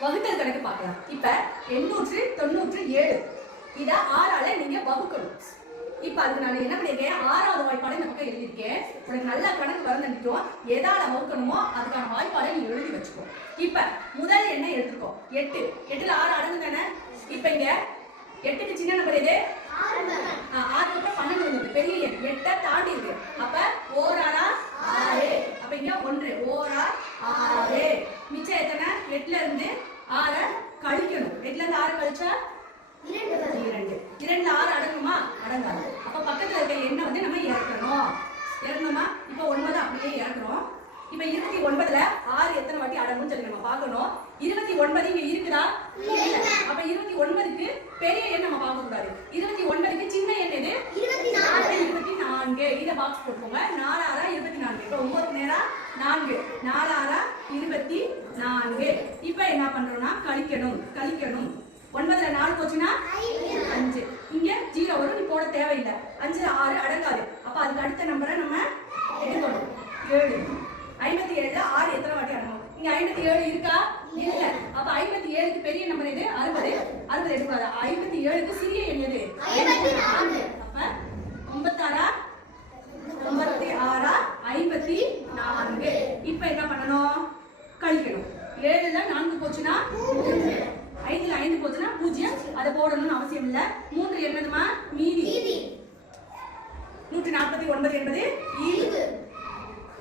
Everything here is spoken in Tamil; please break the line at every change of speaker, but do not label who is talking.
வகுத்தல் கணக்கு பார்க்கலாம். இப்ப எண்ணூற்று தொண்ணூற்று ஏழு. இத ஆறால நீங்க வகுக்கணும். இப்ப அதுக்கு நான் என்ன பண்ணிருக்கேன்? ஆறாவது வாய்ப்பாடை இந்த பக்கம் எழுதியிருக்கேன். உனக்கு நல்ல கணக்கு வர நினைக்கும் எதால வகுக்கணுமோ அதுக்கான வாய்ப்பாடை நீ எழுதி வச்சுக்கோ. இப்ப முதல் என்ன எடுத்துக்கோ. எட்டு. எட்டுல ஆறு அடங்கு தானே? இப்ப இங்க எட்டுக்கு சின்ன நம்பர் எது? ஆ, ஆறுக்கு அப்புறம் பன்னெண்டு வந்து பெரிய எண். எட்டை தாண்டி இருக்கு. அப்ப ஓராறா ஆறு. அப்ப இங்க ஒன்று. ஓரா ஆறு. மிச்சம் எத்தனை? எட்டுல இருந்து ஆறை இரண்டு ஆறு அடங்குமா? அடங்காது. அப்ப பக்கத்துல இருக்க எண்ணை வந்து நம்ம இறக்கணும். இறக்கணுமா இப்ப ஒன்பது அப்படியே இறக்குறோம். இப்ப இருபத்தி ஒன்பதுல ஆறு எத்தனை வாட்டி அடங்கும்னு சொல்லி நம்ம பார்க்கணும். இருபத்தி ஒன்பது இங்க இருக்குதா? அப்ப இருபத்தி ஒன்பதுக்கு பெரிய எண் நம்ம பார்க்க கூடாது இருபத்தி ஒன்பதுக்கு சின்ன எண் எது? இருபத்தி நான்கு. இத பாக்ஸ் போட்டுக்கோங்க. நாலாறா இருபத்தி நான்கு. இப்ப ஒன்பது நேரா நான்கு. நாலாறா இருபத்தி நான்கு. இப்ப என்ன பண்றோம்னா கழிக்கணும். கழிக்கணும். ஒன்பதுல நாலு போச்சுன்னா? அஞ்சு. இங்க ஜீரோ வரும் நீ போட தேவையில்லை. அஞ்சு ஆறு அடங்காது. அப்ப அதுக்கு அடுத்த நம்பரை நம்ம எடுக்கணும். ஏழு. ஐம்பத்தி ஏழுல ஆறு எத்தனை வாட்டி அடங்கும்? இங்க ஐம்பத்தி ஏழு இருக்கா? இல்ல. அப்ப ஐம்பத்தி ஏழுக்கு பெரிய நம்பர் எது? அறுபது. அறுபது எடுக்கூடாது ஐம்பத்தி ஏழுக்கு சிறிய எண் எது?
நான்கு.
அப்ப ஒன்பத்தாறா ஒன்பத்தி ஆறா ஐம்பத்தி நான்கு இப்ப என்ன பண்ணணும்? கழிக்கணும். ஏழுல நான்கு போச்சுன்னா போடணும்னு அவசியம் இல்லை. மூன்று என்னதுமா? மீதி. நூற்றி நாற்பத்தி ஒன்பது என்பது ஈவு.